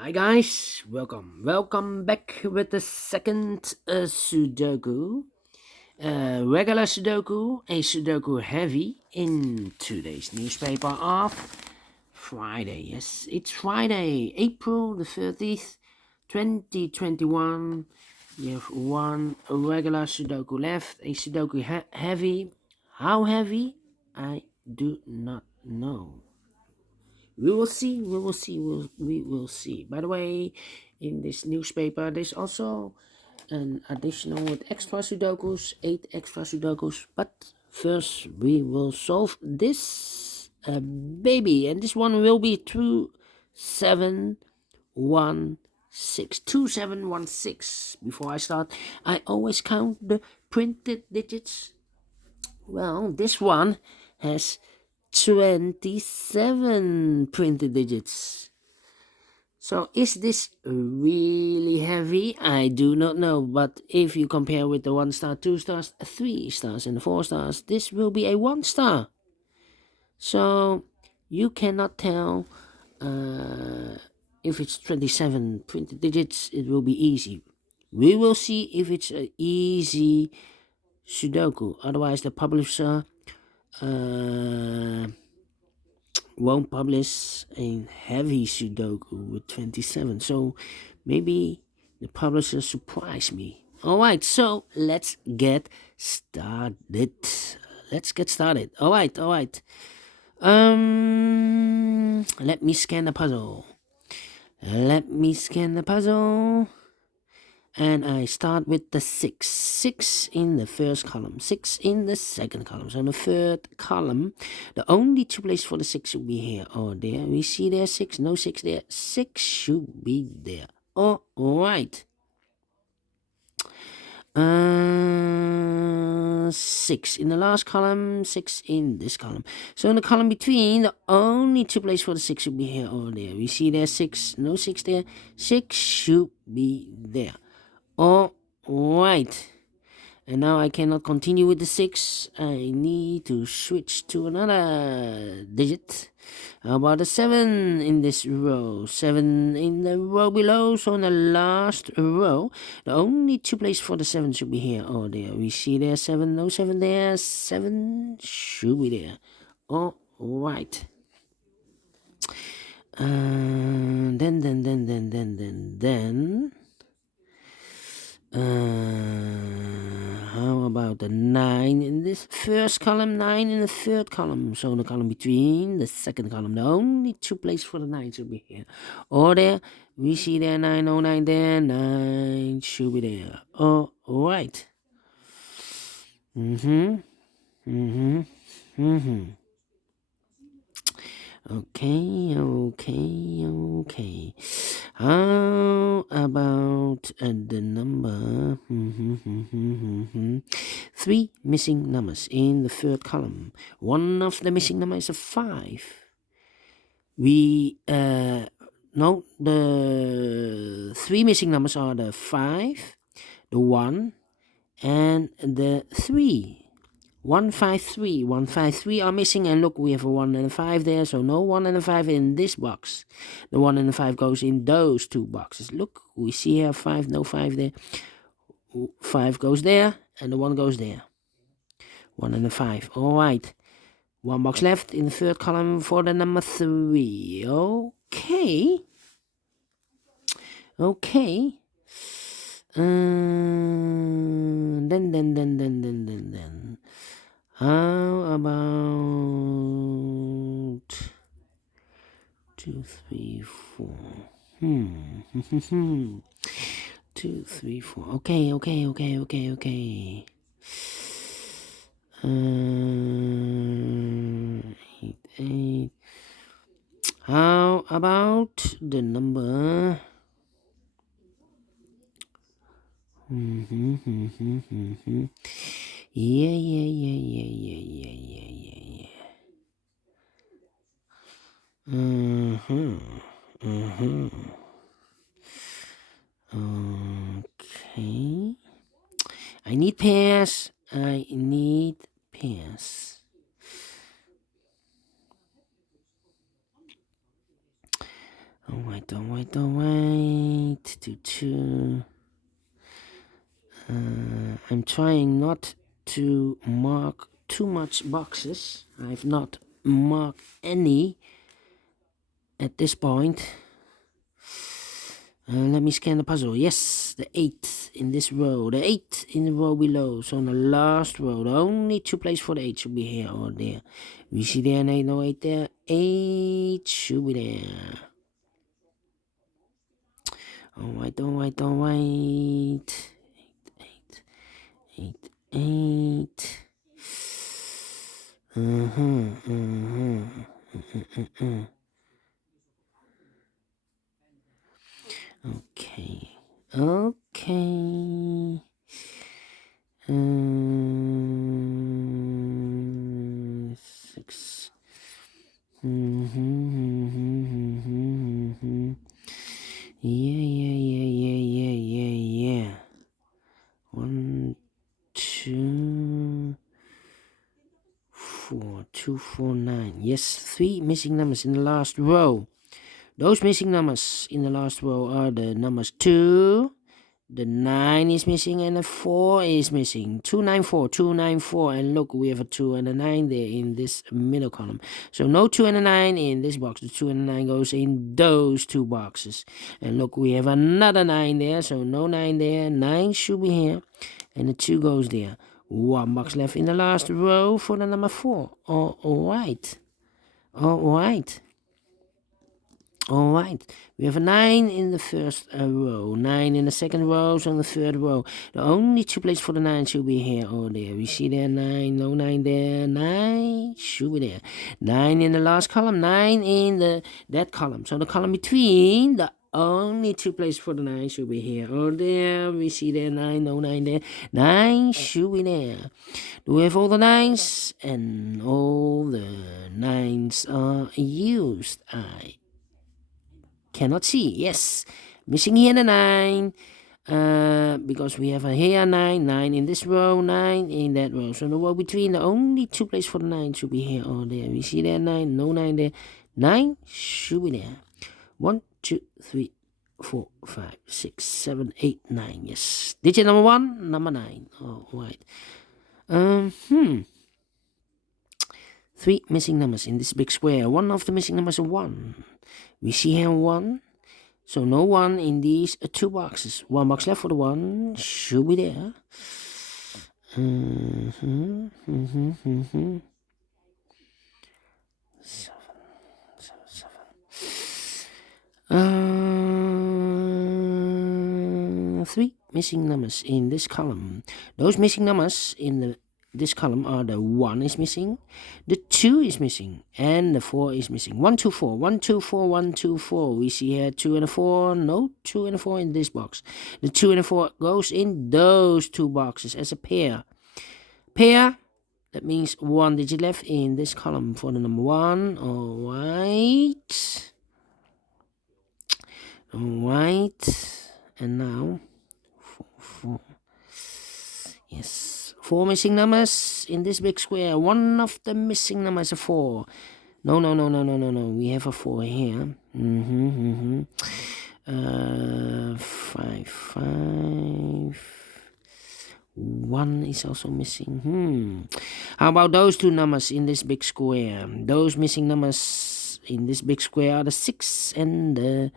Hi guys, welcome back with the second Sudoku, regular Sudoku, a Sudoku Heavy in today's newspaper of Friday. Yes, it's Friday, April the 30th, 2021. We have one regular Sudoku left, a Sudoku Heavy. How heavy? I do not know. We will see. We will see. By the way, in this newspaper, there's also an additional with extra sudokus, 8 extra sudokus. But first, we will solve this baby, and this one will be 2716. 2716. Before I start, I always count the printed digits. Well, this one has 27 printed digits. So is this really heavy? I do not know, but if you compare with the 1 star, 2 stars, 3 stars, and 4 stars, this will be a 1 star. So you cannot tell if it's 27 printed digits, it will be easy. We will see if it's an easy Sudoku. Otherwise, the publisher won't publish a heavy Sudoku with 27. So maybe the publisher surprised me. Alright, so let's get started. Alright. Let me scan the puzzle. And I start with the 6. 6 in the first column, 6 in the second column. So in the third column, the only two places for the 6 should be here or there. We see there 6, no 6 there. 6 should be there. All right. 6 in the last column, 6 in this column. So in the column between, the only two places for the 6 should be here or there. We see there 6, no 6 there. 6 should be there. All right. And now I cannot continue with the 6. I need to switch to another digit. How about the 7 in this row? 7 in the row below. So in the last row, the only two places for the 7 should be here or there. We see there 7, no 7 there. 7 should be there. All right. Then. How about the 9 in this first column, 9 in the third column? So in the column between the second column, the only two places for the 9 should be here. Or there, we see there 909 there, 9 should be there. All right. Okay. How about the number? 3 missing numbers in the third column. One of the missing numbers is a 5. We no, the 3 missing numbers are the 5, the 1, and the 3. 153. 153 are missing, and look, we have a 1 and a 5 there, so no 1 and a 5 in this box. The 1 and the 5 goes in those two boxes. Look, we see here 5, no 5 there. 5 goes there, and the 1 goes there. 1 and a 5. Alright. One box left in the third column for the number 3. Okay. Then. How about 2, 3, 4? 2, 3, 4. Okay. 8. How about the number? Yeah. Okay. I need pairs. Don't wait. 2. I'm trying not to mark too much boxes. I've not marked any at this point. Let me scan the puzzle. Yes, the 8 in this row. The 8 in the row below. So on the last row, the only 2 places for the 8 should be here or there. We see there an 8, no 8 there. 8 should be there. Don't wait. 8. Okay. 6. Yeah. 1, 2, 4, 2, 4, 9. Yes, 3 missing numbers in the last row. Those missing numbers in the last row are the numbers 2, the 9 is missing, and the 4 is missing. 294, and look, we have a 2 and a 9 there in this middle column. So no 2 and a 9 in this box. The 2 and a 9 goes in those 2 boxes. And look, we have another 9 there, so no 9 there. 9 should be here, and the 2 goes there. 1 box left in the last row for the number 4. Alright. Alright, we have a 9 in the first row, 9 in the second row, so on the third row. The only 2 places for the 9 should be here or there. We see there 9, no 9 there, 9 should be there. 9 in the last column, 9 in that column. So the column between, the only 2 places for the 9 should be here or there. We see there 9, no 9 there, 9 should be there. Do we have all the 9s? And all the 9s are used. I cannot see. Yes, missing here the 9 because we have a here 9 in this row, 9 in that row. So the row between, the only 2 places for the 9 should be here or there. We see there 9, no 9 there, 9 should be there. 1, 2, 3, 4, 5, 6, 7, 8, 9. Yes, digit number 1, number 9. All right. 3 missing numbers in this big square. One of the missing numbers is 1. We see here 1. So no 1 in these 2 boxes. 1 box left for the 1. Should be there. 7. 3 missing numbers in this column. Those missing numbers in this column are the 1 is missing, the 2 is missing, and the 4 is missing. 1, 2, 4, 1, 2, 4, 1, 2, 4. We see here 2 and a 4. No 2 and a 4 in this box. The 2 and a 4 goes in those 2 boxes as a pair. That means 1 digit left in this column for the number 1. Alright. And now 4. Yes, 4 missing numbers in this big square. One of the missing numbers is a 4. No. We have a 4 here. 5. 1 is also missing. How about those 2 numbers in this big square? Those missing numbers in this big square are the 6 and the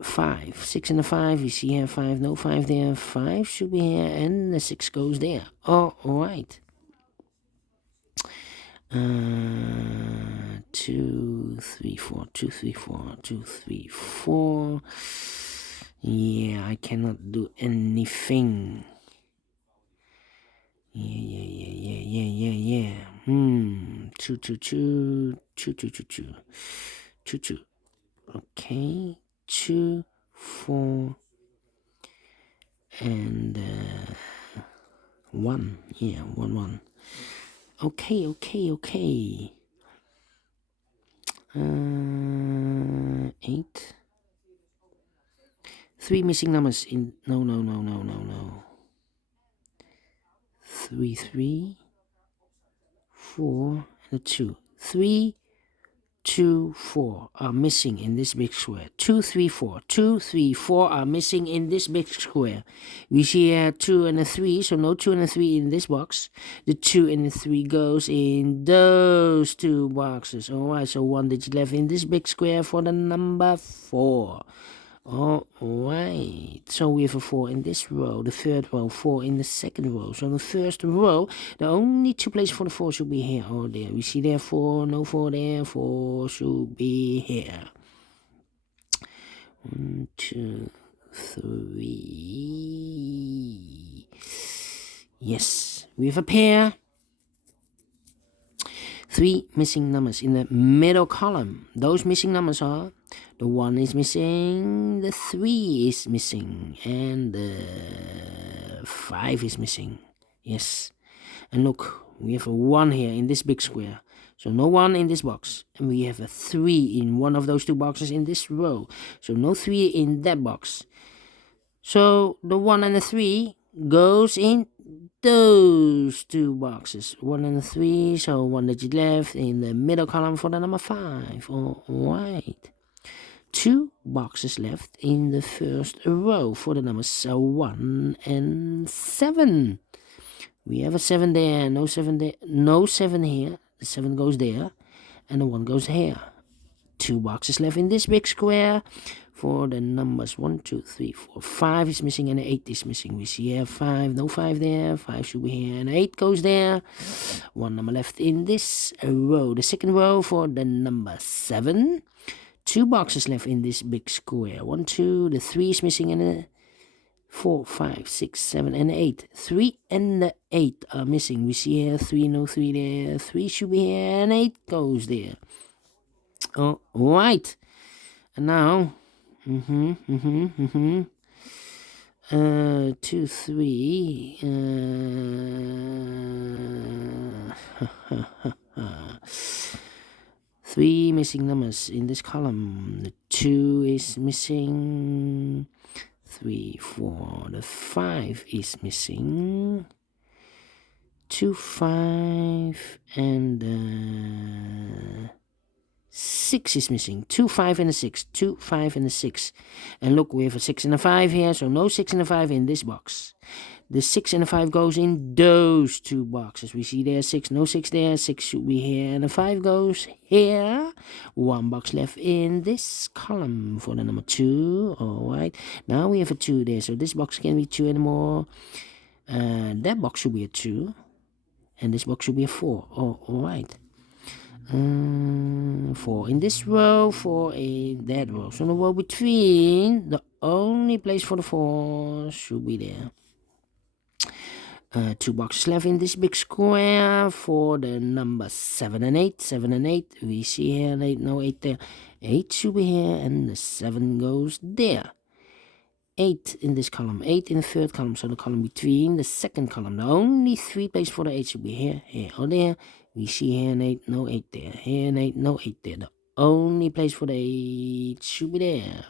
5. 6 and the 5. You see here 5. No 5 there. 5 should be here, and the 6 goes there. Oh, alright. 2, 3, 4. 2, 3, 4. 2, 3, 4. Yeah, I cannot do anything. Yeah. 2, 2, 2. 2, 2, 2, 2. 2, 2. Okay. 2, 4, and 1. Yeah, 1, 1. Okay. 8. 3 missing numbers in. No. 3, 4, and a 2. 3 2, 4 are missing in this big square. 2, 3, 4. 2, 3, 4 are missing in this big square. We see here 2 and a 3, so no 2 and a 3 in this box. The 2 and the 3 goes in those two boxes. Alright, so 1 digit left in this big square for the number 4. Alright, so we have a 4 in this row, the third row, 4 in the second row. So the first row, the only two places for the 4 should be here or there. We see there 4, no 4 there, 4 should be here. 1, 2, 3. Yes, we have a pair. 3 missing numbers in the middle column. Those missing numbers are the 1 is missing, the 3 is missing, and the 5 is missing. Yes. And look, we have a 1 here in this big square. So no 1 in this box. And we have a 3 in one of those two boxes in this row. So no 3 in that box. So the 1 and the 3 goes in those two boxes. 1 and 3, so 1 digit left in the middle column for the number 5. Alright. 2 boxes left in the first row for the numbers 1 and 7. We have a 7 there, no 7 there, no 7 here. The 7 goes there, and the 1 goes here. 2 boxes left in this big square for the numbers 1, 2, 3, 4, 5 is missing, and 8 is missing. We see here 5, no 5 there, 5 should be here, and 8 goes there. 1 number left in this row, the second row for the number 7. 2 boxes left in this big square. 1, 2, the 3 is missing, and the 4, 5, 6, 7, and 8. 3 and the 8 are missing. We see here 3, no 3 there. 3 should be here, and 8 goes there. Alright. And now, 2, 3. 3 missing numbers in this column. The 2 is missing. 3, 4. The 5 is missing. 2, 5, and 6 is missing. 2, 5, and a 6. 2, 5, and a 6. And look, we have a 6 and a 5 here, so no 6 and a 5 in this box. The 6 and the 5 goes in those two boxes. We see there 6, no 6 there, 6 should be here, and the 5 goes here. 1 box left in this column for the number 2. Alright, now we have a 2 there, so this box can't be 2 anymore. That box should be a 2, and this box should be a 4. Alright. 4 in this row, 4 in that row. So the row between, the only place for the 4 should be there. 2 boxes left in this big square for the number 7 and 8. 7 and 8. We see here 8, no 8 there. 8 should be here, and the 7 goes there. 8 in this column, 8 in the third column, so the column between the second column. The only 3 places for the 8 should be here, here, or there. We see here an 8, no 8 there. Here an 8, no 8 there. The only place for the 8 should be there.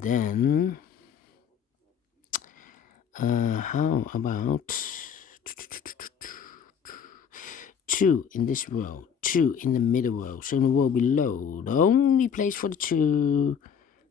Then, how about 2 in this row, 2 in the middle row, so in the row below, the only place for the 2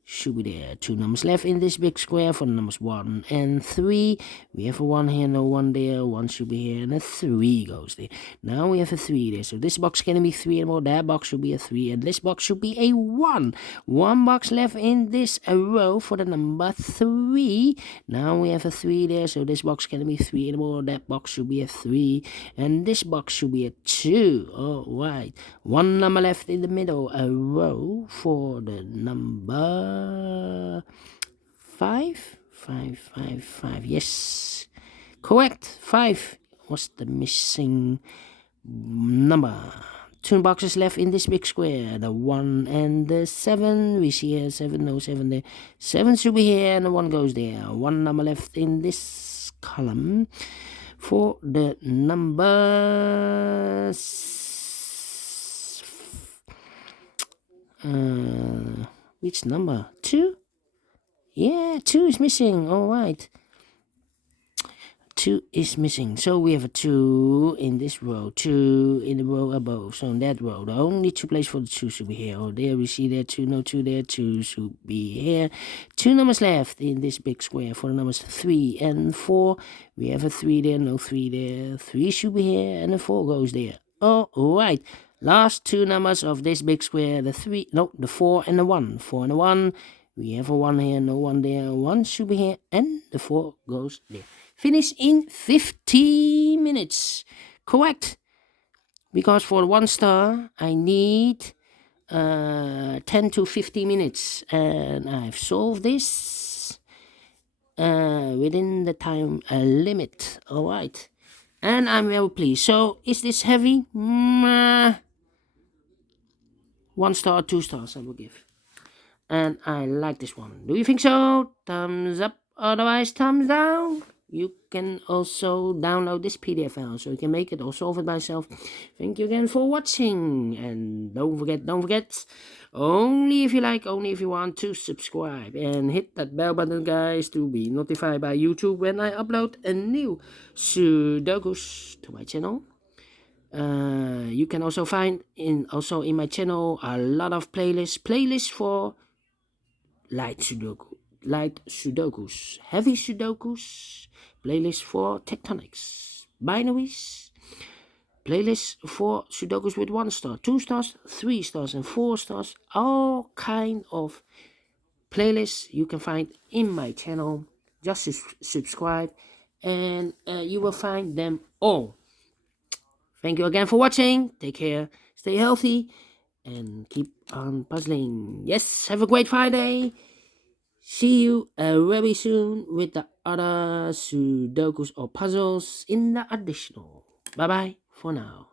should be there. 2 numbers left in this big square for the numbers 1 and 3. We have a 1 here, no 1 there. 1 should be here, and a 3 goes there. Now we have a 3 there. So this box can't be 3 anymore. That box should be a 3, and this box should be a 1. 1 box left in this row for the number 3. Now we have a 3 there. So this box can't be 3 anymore. That box should be a 3, and this box should be a 2. Alright. 1 number left in the middle, a row for the number 5. 5, 5, 5. Yes, correct. 5 was the missing number. 2 boxes left in this big square. The 1 and the 7. We see here 7, no 7 there. 7 should be here, and the 1 goes there. 1 number left in this column for the number which number? 2? Yeah, 2 is missing. Alright. 2 is missing. So we have a 2 in this row, 2 in the row above. So in that row, the only 2 places for the 2 should be here. Oh, there we see there 2, no 2 there, 2 should be here. 2 numbers left in this big square for the numbers 3 and 4. We have a 3 there, no 3 there. 3 should be here, and the 4 goes there. All right. Last 2 numbers of this big square, the 4 and the 1. 4 and the 1. We have a 1 here, no 1 there. 1 should be here, and the 4 goes there. Finish in 15 minutes. Correct. Because for the 1 star, I need 10 to 15 minutes. And I've solved this within the time limit. All right. And I'm very pleased. So, is this heavy? 1 star, 2 stars I will give. And I like this one. Do you think so? Thumbs up, otherwise thumbs down. You can also download this PDF file so you can make it or solve it by yourself. Thank you again for watching. And don't forget, only if you like, only if you want to subscribe. And hit that bell button, guys, to be notified by YouTube when I upload a new Sudokus to my channel. You can also find in my channel a lot of playlists for light Sudokus, heavy Sudokus, playlist for tectonics, binaries, playlist for Sudokus with 1 star, 2 stars, 3 stars, and 4 stars. All kind of playlists you can find in my channel. Just subscribe, and you will find them all. Thank you again for watching. Take care, stay healthy, and keep on puzzling. Yes, have a great Friday. See you very soon with the other Sudokus or puzzles in the additional. Bye bye for now.